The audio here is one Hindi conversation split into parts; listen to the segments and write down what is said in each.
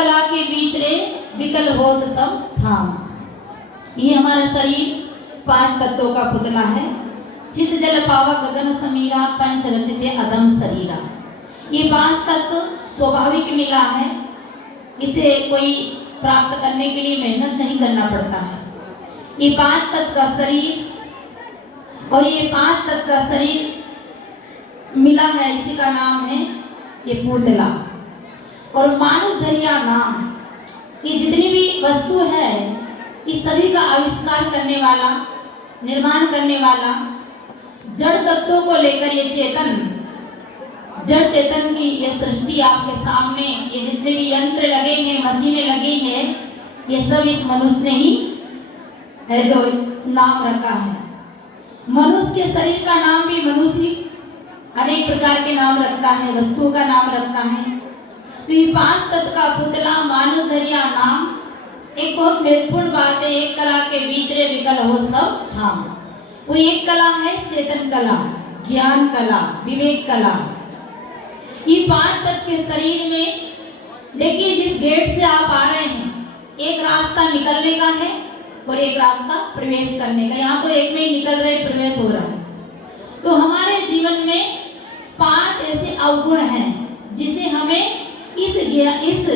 कला के बीच रे विकल होत सब थाम। ये हमारा शरीर 5 तत्वों का पुतला है। चित जल पावक गगन समीरा पंच रचित अदम शरीरा। ये 5 तत्व स्वाभाविक मिला है, इसे कोई प्राप्त करने के लिए मेहनत नहीं करना पड़ता है। ये 5 तत्व का शरीर और ये 5 तत्व का शरीर मिला है, इसी का नाम है ये पुतला। और मानुष धरिया नाम, ये जितनी भी वस्तु है इस सभी का आविष्कार करने वाला, निर्माण करने वाला, जड़ तत्वों को लेकर ये चेतन, जड़ चेतन की ये सृष्टि आपके सामने, ये जितने भी यंत्र लगे हैं, मशीनें लगी हैं, ये सब इस मनुष्य ने ही है जो नाम रखा है। मनुष्य के शरीर का नाम भी मनुष्य अनेक प्रकार के नाम रखता है, वस्तुओं का नाम रखता है। तो ये 5 तत्व का पुतला मानुष धरिया नाम, एक बहुत महत्वपूर्ण बात है। एक कला के बीच रे विकल हो सब थाम। वो एक कला है चेतन कला, ज्ञान कला, विवेक कला। ये 5 तत्व के शरीर में देखिए, जिस गेट से आप आ रहे हैं एक रास्ता निकलने का है और एक रास्ता प्रवेश करने का। यहाँ तो एक में ही निकल रहे, प्रवेश हो रहा है। तो हमारे जीवन में 5 ऐसे अवगुण हैं जिसे हमें इस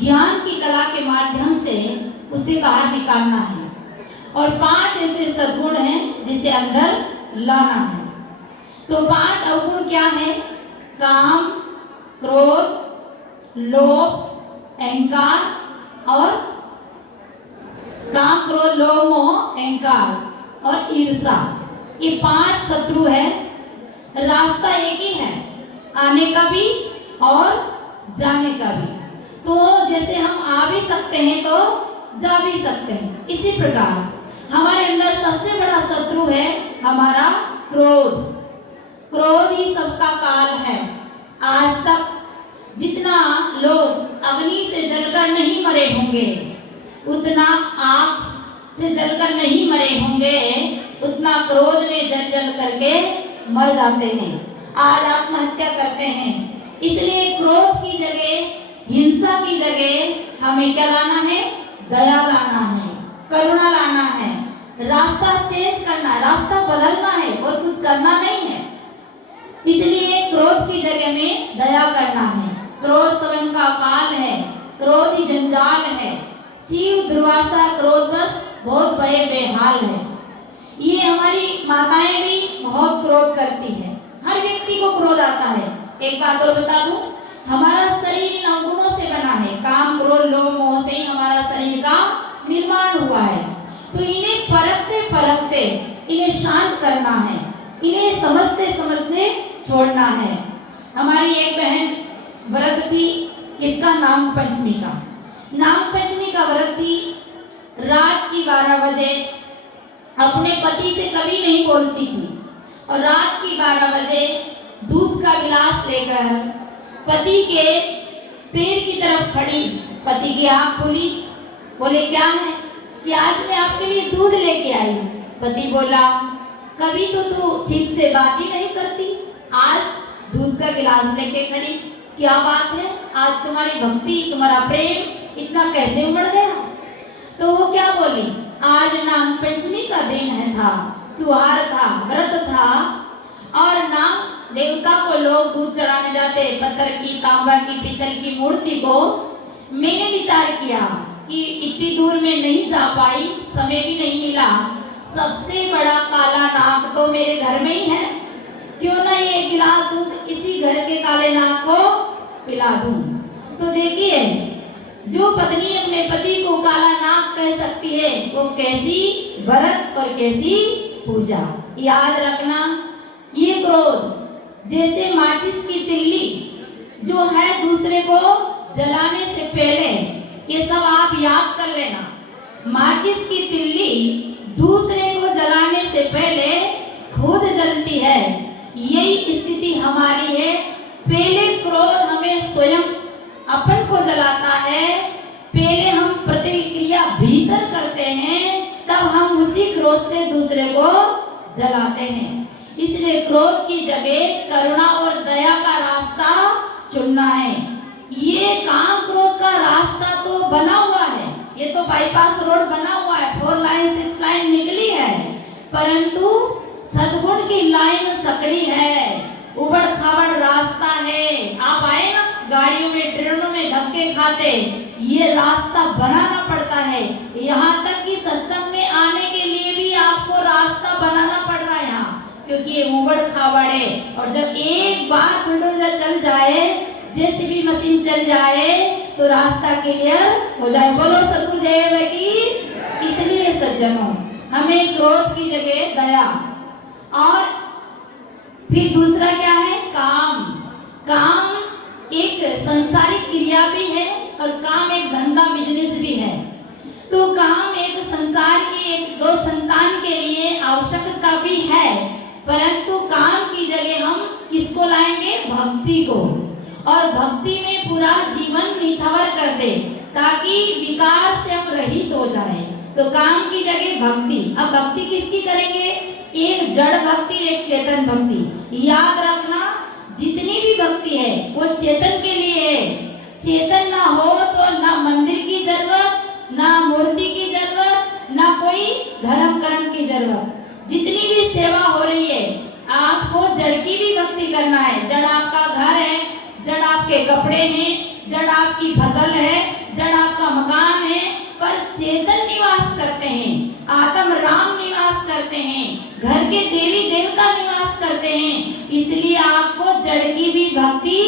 ज्ञान की कला के माध्यम से उसे बाहर निकालना है। और 5 ऐसे सद्गुण हैं जिसे अंदर लाना है। तो 5 अवगुण क्या है? काम, क्रोध, लोभ, अहंकार और काम, क्रोध, लोभ, मोह, अहंकार और ईर्ष्या। ये 5 शत्रु है। रास्ता एक ही है, आने का भी और जाने का भी। तो जैसे हम आ भी सकते हैं तो जा भी सकते हैं, इसी प्रकार हमारे अंदर सबसे बड़ा शत्रु है हमारा क्रोध। क्रोध ही सबका काल है। आज तक जितना लोग अग्नि से जलकर नहीं मरे होंगे, उतना आग से जलकर नहीं मरे होंगे, उतना क्रोध में जल जल करके मर जाते हैं, आज आत्महत्या करते हैं। इसलिए क्रोध की जगह, हिंसा की जगह हमें क्या लाना है? दया लाना है, करुणा लाना है, रास्ता चेंज करना है, रास्ता बदलना है और कुछ करना नहीं है। इसलिए क्रोध की जगह में दया करना है। क्रोध सवन का काल है, क्रोध ही जंजाल है, शिव दुर्वासा क्रोध बस बहुत बड़े बेहाल है। ये हमारी माताएं भी बहुत क्रोध करती है, हर व्यक्ति को क्रोध आता है। एक बात और बता दूं, हमारा शरीर इन अवगुणों से बना है। काम, क्रोध, लोभ, मोह से ही हमारा शरीर का निर्माण हुआ है। तो इन्हें परखते परखते इन्हें शांत करना है, इन्हें समझते समझते छोड़ना है। हमारी एक बहन व्रत थी, इसका नाग पंचमी का। नाग पंचमी का व्रत थी। रात की 12 बजे अपने पति से कभी नहीं बोलती थी और रात की 12 बजे दूध का गिलास लेकर पति के पैर की तरफ खड़ी। पति की आंख खुली, बोले क्या है? कि आज मैं आपके लिए दूध लेके आई। पति बोला, कभी तो तू ठीक से बात ही नहीं करती, आज दूध का गिलास लेके खड़ी, क्या बात है? आज तुम्हारी भक्ति, तुम्हारा प्रेम इतना कैसे उमड़ गया? तो वो क्या बोली, आज नाग पंचमी का दिन है, था त्योहार था, व्रत था और नाग देवता को लोग दूध चढ़ाने जाते, पत्थर की, तांबा की, पीतल की मूर्ति को। मैंने विचार किया कि इतनी दूर में नहीं जा पाई, समय भी नहीं मिला, सबसे बड़ा काला नाग तो मेरे घर में ही है, क्यों ना ये गिलास दूध इसी घर के काले नाग को पिला दूं। तो देखिए, जो पत्नी अपने पति को काला नाग कह सकती है, वो कैसी व्रत और कैसी पूजा। याद रखना, ये क्रोध जैसे माचिस की तिल्ली जो है दूसरे को जलाने से पहले, ये सब आप याद कर लेना। माचिस की तिल्ली दूसरे को जलाने से पहले खुद जलती है। यही स्थिति हमारी है। पहले क्रोध हमें स्वयं अपन को जलाता है, पहले हम प्रतिक्रिया भीतर करते हैं, तब हम उसी क्रोध से दूसरे को जलाते हैं। इसलिए क्रोध की जगह करुणा और दया का रास्ता चुनना है। ये काम क्रोध का रास्ता बाईपास रोड बना हुआ है, 4 लाइन 6 लाइन निकली है, परंतु सद्गुण की लाइन सकड़ी है, उबड़ खाबड़ रास्ता है। आप आए ना गाड़ियों में ट्रेनों में धक्के खाते, ये रास्ता बनाना पड़ता है। यहाँ तक कि सत्संग में आने के लिए भी आपको रास्ता बनाना पड़ रहा है यहाँ, क्योंकि ये उबड़ खाबड़ है। और जब एक बार बुलडोजर चल जाए, जेसीबी मशीन चल जाए, तो रास्ता क्लियर हो जाए। बोलो सतगुरुदेव की। इसलिए सज्जनों, हमें क्रोध की जगह दया, और फिर दूसरा क्या है, काम। काम एक संसारिक क्रिया भी है और काम एक धंधा बिजनेस भी है। तो काम एक संसार की एक दो संतान के लिए आवश्यकता भी है, परंतु काम की जगह हम किसको लाएंगे, भक्ति को, और भक्ति में पूरा जीवन निछावर कर दे, ताकि विकार से हम रहित हो जाए। तो काम की जगह भक्ति। अब भक्ति किसकी करेंगे, एक जड़ भक्ति, एक चेतन भक्ति। याद रखना, जितनी भी भक्ति है वो चेतन के लिए है। चेतन ना हो तो ना मंदिर की जरूरत, ना मूर्ति की जरूरत, ना कोई धर्म कर्म की जरूरत। जितनी भी सेवा हो रही है, आपको जड़ की भी भक्ति करना है। जड़ आपका घर है, जड़ आपके कपड़े हैं, जड़ आपकी फसल है, जड़ आपका मकान है, पर चेतन निवास करते हैं, आत्म राम निवास करते हैं, घर के देवी देवता निवास करते हैं। इसलिए आपको जड़ की भी भक्ति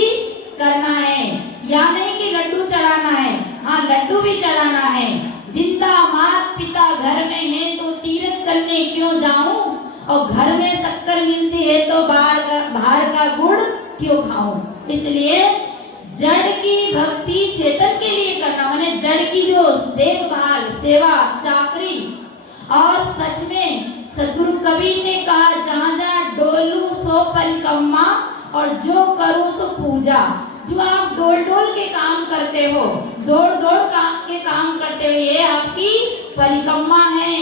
करना है। या नहीं कि लड्डू चढ़ाना है, हाँ लड्डू भी चढ़ाना है। जिंदा माता पिता घर में है तो तीर्थ करने क्यों जाऊं, और घर में शक्कर मिलती है तो बाहर का गुड़ क्यों खाऊं। इसलिए जड़ की भक्ति चेतन के लिए करना, माने जड़ की जो देखभाल, सेवा, चाकरी। और सच में सदगुरु कबीर ने कहा, जहाँ जहाँ डोलूं सो परिक्रमा, और जो करूं सो पूजा। जो आप डोल डोल के काम करते हो, दौड़ दौड़ के काम करते हो, ये आपकी परिक्रमा है।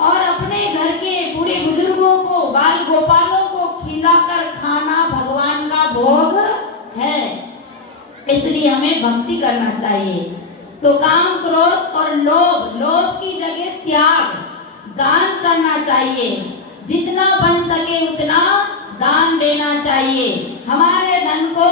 और अपने घर के बूढ़े बुजुर्गों को, बाल गोपालों को खिलाकर खाना भगवान का भोग है। इसलिए हमें भक्ति करना चाहिए। तो काम, क्रोध और लोभ, लोभ की जगह त्याग, दान करना चाहिए। जितना बन सके उतना दान देना चाहिए। हमारे धन को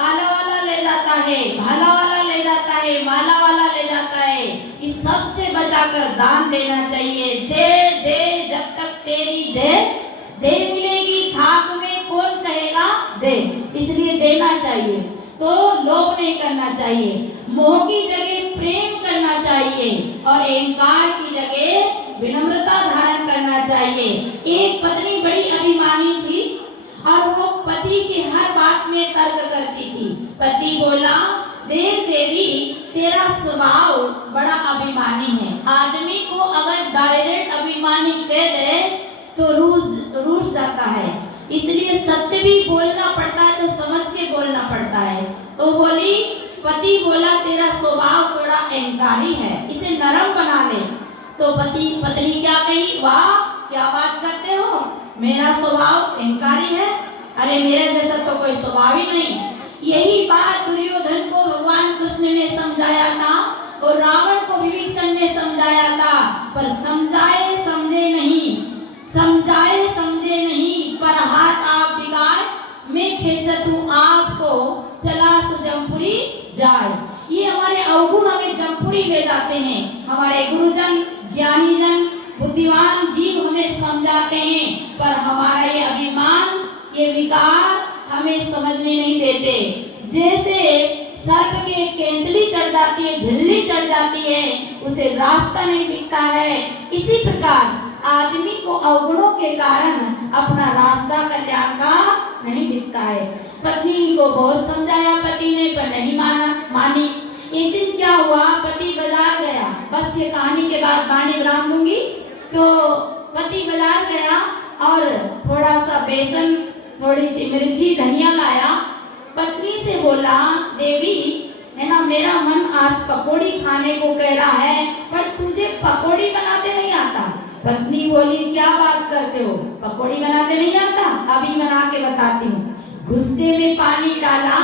आला वाला ले जाता है, भाला वाला ले जाता है, माला वाला ले जाता है। इस सब से बचाकर दान देना चाहिए। दे दे जब तक तेरी दे मिलेगी, थाक में कौन कहेगा दे। इसलिए देना चाहिए। तो लोभ नहीं करना चाहिए। मोह की जगह प्रेम करना चाहिए, और अहंकार की जगह विनम्रता धारण करना चाहिए। एक पत्नी बड़ी अभिमानी थी, और वो पति की हर बात में तर्क करती थी। पति बोला, देव देवी तेरा स्वभाव बड़ा अभिमानी है। आदमी को अगर डायरेक्ट अभिमानी कह दे तो रूठ जाता है। इसलिए सत्य भी बोलना पड़ता है, तो समझ के बोलना पड़ता है। तो बोली, पति बोला तेरा स्वभाव थोड़ा अहंकारी है, इसे नरम बना ले। तो पत्नी क्या कही, वाह क्या बात करते हो, मेरा स्वभाव अहंकारी है? अरे मेरे जैसा तो कोई स्वभाव ही नहीं। यही बात दुर्योधन को भगवान कृष्ण ने समझाया था, और रावण को विभीषण ने समझाया था, पर समझाए समझे नहीं, समझाए समझे नहीं। पर हाथ आप बिगाड़, मैं खेचतू आपको, चला सो जमपुरी जाए। ये हमारे अवगुण हमें जमपुरी ले जाते हैं। हमारे गुरुजन, ज्ञानीजन, बुद्धिमान जीव हमें समझाते हैं, पर हमारा ये अभिमान, ये विकार हमें समझने नहीं देते। जैसे सर्प के केंचली चढ़ जाती है, झिल्ली चढ़ जाती है, उसे रास्ता नहीं दिखता है। इसी प्रकार आदमी को अवगुणों के कारण अपना रास्ता कल्याण का नहीं दिखता है। पत्नी को बहुत समझाया पति ने, पर नहीं मानी। एक दिन क्या हुआ, पति बाजार गया। बस ये कहानी के बाद वाणी विराम दूंगी। तो पति बाजार गया और थोड़ा सा बेसन, थोड़ी सी मिर्ची, धनिया लाया। पत्नी से बोला, देवी है ना, मेरा मन आज पकौड़ी खाने को कह रहा है, पर तुझे पकौड़ी बनाते नहीं आता। पत्नी बोली, क्या बात करते हो, पकौड़ी बनाते नहीं आता? अभी बना के बताती हूँ। गुस्से में पानी डाला,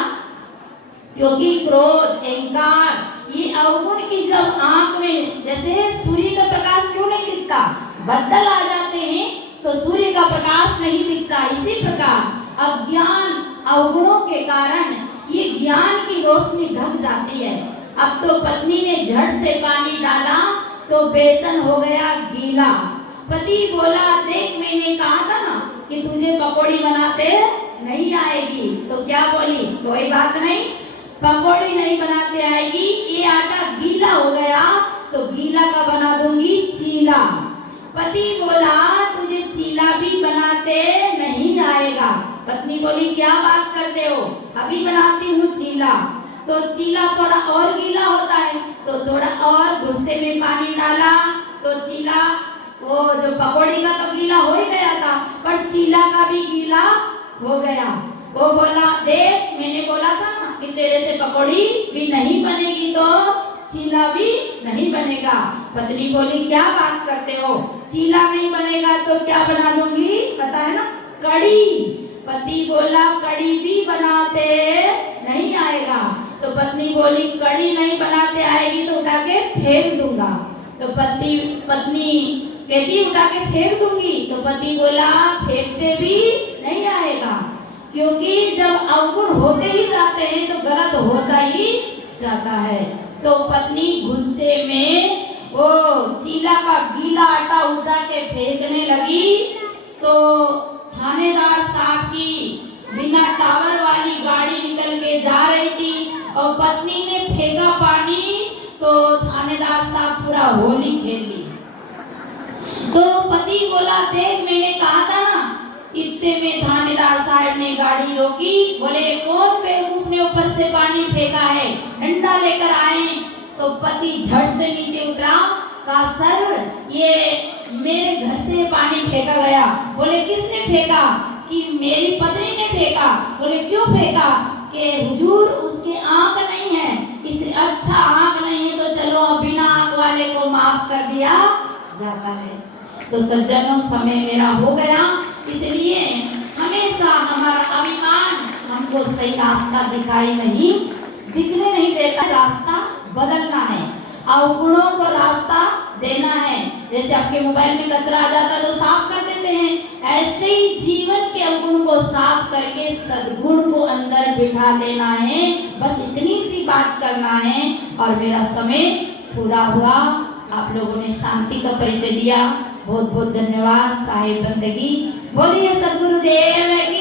क्योंकि क्रोध, अहंकार, ये अवगुण की जब आंख में जैसे सूर्य का प्रकाश क्यों नहीं दिखता, बदल आ जाते हैं तो सूर्य का प्रकाश नहीं दिखता। इसी प्रकार अज्ञान अवगुणों के कारण ये ज्ञान की रोशनी ढक जाती है। अब तो पत्नी ने झट से पानी डाला तो बेसन हो गया गीला। पति बोला, देख मैंने कहा था ना कि तुझे पकौड़ी बनाते नहीं आएगी। तो क्या बोली, कोई बात नहीं, पकौड़ी नहीं बनाते आएगी, ये आटा गीला हो गया तो गीला का बना दूंगी चीला। पति बोला, तुझे चीला भी बनाते नहीं आएगा। पत्नी बोली, क्या बात करते हो, अभी बनाती हूँ चीला। तो चीला थोड़ा और गीला होता है तो थोड़ा और गुस्से में पानी डाला तो चीला, वो जो पकौड़ी का तो गीला हो ही गया था पर चीला का भी गीला हो गया। वो बोला, देख मैंने बोला था ना कि तेरे से पकौड़ी भी नहीं बनेगी तो चीला भी नहीं बनेगा। पत्नी बोली, क्या बात करते हो, चीला नहीं बनेगा तो क्या बना दूंगी, पता है ना, कड़ी। पति बोला, कड़ी भी बनाते नहीं आएगा। तो पत्नी बोली, कड़ी नहीं बनाते आएगी तो उठा के फेंक दूंगा। तो पत्नी कहती, उठा के फेंक दूंगी। तो पति बोला, फेंकते भी नहीं आएगा, क्योंकि जब अवगुण होते ही जाते हैं तो गलत होता ही जाता है। तो पत्नी गुस्से में वो चीला का गीला आटा उठा के फेंकने लगी। तो थानेदार साहब की बिना टावर वाली गाड़ी निकल के जा रही थी और पत्नी ने फेंका पानी तो थानेदार साहब पूरा होली खेल ली। तो पति बोला, देख मैंने कहा था ना, इतने में थानेदार साहब ने गाड़ी रोकी। बोले, कौन बेवकूफ ने ऊपर से पानी फेंका है, डंडा लेकर आए। तो पति झट से नीचे उतरा, कहा, सर ये मेरे घर से पानी फेंका गया। बोले, किसने फेंका, कि मेरी पत्नी ने फेंका। बोले, क्यों फेंका, कि हुजूर उसकी आंख नहीं है, इससे अच्छा आंख नहीं है तो चलो बिना आंख वाले को माफ कर दिया जाता है। तो सज्जनों, समय मेरा हो गया, इसलिए हमेशा हमारा अभिमान हमको सही रास्ता दिखने नहीं देता, रास्ता बदलना है, अवगुणों को रास्ता देना है। जैसे आपके मोबाइल में कचरा आ जाता है तो साफ कर देते हैं, ऐसे ही जीवन के अवगुण को साफ करके सद्गुण को अंदर बिठा लेना है। बस इतनी सी बात करना है और मेरा समय पूरा हुआ। आप लोगों ने शांति का परिचय दिया, बहुत बहुत धन्यवाद। साहिब बंदगी बोलिए सद्गुरुदेव की।